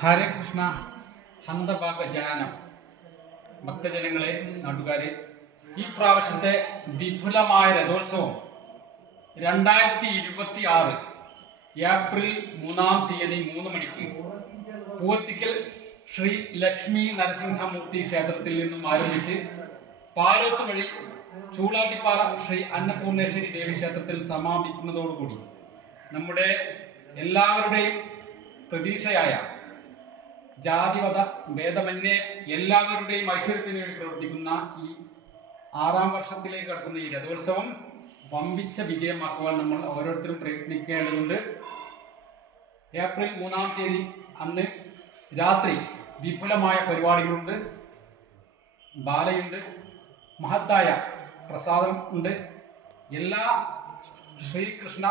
ഹരേ കൃഷ്ണ. ഹന്തഭാഗ ജനനം. ഭക്തജനങ്ങളെ, നാട്ടുകാരെ, ഈ പ്രാവശ്യത്തെ വിപുലമായ രഥോത്സവം 2026 ഏപ്രിൽ 3-ാം തീയതി 3 മണിക്ക് പൂവത്തിക്കൽ ശ്രീ ലക്ഷ്മി നരസിംഹമൂർത്തി ക്ഷേത്രത്തിൽ നിന്നും ആരംഭിച്ച് പാലോത്ത് വഴി ചൂളാട്ടിപ്പാറ ശ്രീ അന്നപൂർണേശ്വരി ദേവി ക്ഷേത്രത്തിൽ സമാപിക്കുന്നതോടുകൂടി നമ്മുടെ എല്ലാവരുടെയും പ്രതീക്ഷയായ ജാതിമത ഭേദമന്യേ എല്ലാവരുടെയും ഐശ്വര്യത്തിന് വേണ്ടി പ്രവർത്തിക്കുന്ന ഈ 6-ാം വർഷത്തിലേക്ക് കടക്കുന്ന ഈ രഥോത്സവം വമ്പിച്ച വിജയമാക്കുവാൻ നമ്മൾ ഓരോരുത്തരും പ്രയത്നിക്കേണ്ടതുണ്ട്. ഏപ്രിൽ 3-ാം തീയതി അന്ന് രാത്രി വിപുലമായ പരിപാടികളുണ്ട്. ബാലയുണ്ട്, മഹത്തായ പ്രസാദം ഉണ്ട്. എല്ലാ ശ്രീകൃഷ്ണ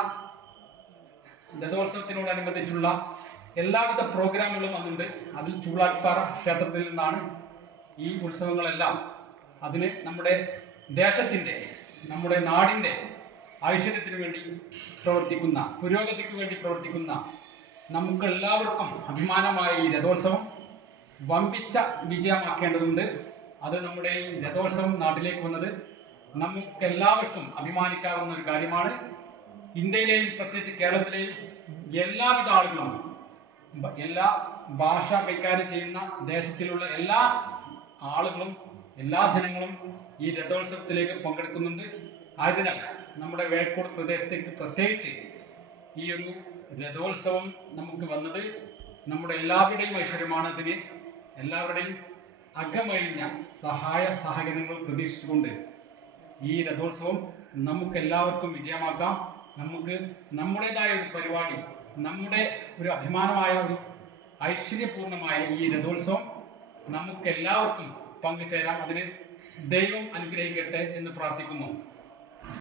രഥോത്സവത്തിനോടനുബന്ധിച്ചുള്ള എല്ലാവിധ പ്രോഗ്രാമുകളും അന്നുണ്ട്. അതിൽ ചൂളാട്ടിപ്പാറ ക്ഷേത്രത്തിൽ നിന്നാണ് ഈ ഉത്സവങ്ങളെല്ലാം. അതിന് നമ്മുടെ ദേശത്തിൻ്റെ, നമ്മുടെ നാടിൻ്റെ ഐശ്വര്യത്തിന് വേണ്ടി പ്രവർത്തിക്കുന്ന, പുരോഗതിക്ക് വേണ്ടി പ്രവർത്തിക്കുന്ന നമുക്കെല്ലാവർക്കും അഭിമാനമായ ഈ രഥോത്സവം വമ്പിച്ച വിജയമാക്കേണ്ടതുണ്ട്. അത് നമ്മുടെ ഈ രഥോത്സവം നാട്ടിലേക്ക് വന്നത് നമുക്കെല്ലാവർക്കും അഭിമാനിക്കാവുന്ന ഒരു കാര്യമാണ്. ഇന്ത്യയിലെയും പ്രത്യേകിച്ച് കേരളത്തിലെയും എല്ലാവിധ ആളുകളും, എല്ലാ ഭാഷ കൈകാര്യം ചെയ്യുന്ന ദേശത്തിലുള്ള എല്ലാ ആളുകളും, എല്ലാ ജനങ്ങളും ഈ രഥോത്സവത്തിലേക്ക് പങ്കെടുക്കുന്നുണ്ട്. ആയതിനാൽ നമ്മുടെ വേഴക്കോട് പ്രദേശത്തേക്ക് പ്രത്യേകിച്ച് ഈ ഒരു രഥോത്സവം നമുക്ക് വന്നത് നമ്മുടെ എല്ലാവരുടെയും ഐശ്വര്യമാണ്. അതിന് എല്ലാവരുടെയും അകമഴിഞ്ഞ സഹായ സഹകരണങ്ങൾ പ്രതീക്ഷിച്ചുകൊണ്ട് ഈ രഥോത്സവം നമുക്ക് എല്ലാവർക്കും വിജയമാക്കാം. നമുക്ക് നമ്മുടേതായ ഒരു പരിപാടി, നമ്മുടെ ഒരു അഭിമാനമായ, ഒരു ഐശ്വര്യപൂർണമായ ഈ രഥോത്സവം നമുക്ക് എല്ലാവർക്കും പങ്കുചേരാം. അതിന് ദൈവം അനുഗ്രഹിക്കട്ടെ എന്ന് പ്രാർത്ഥിക്കുന്നു.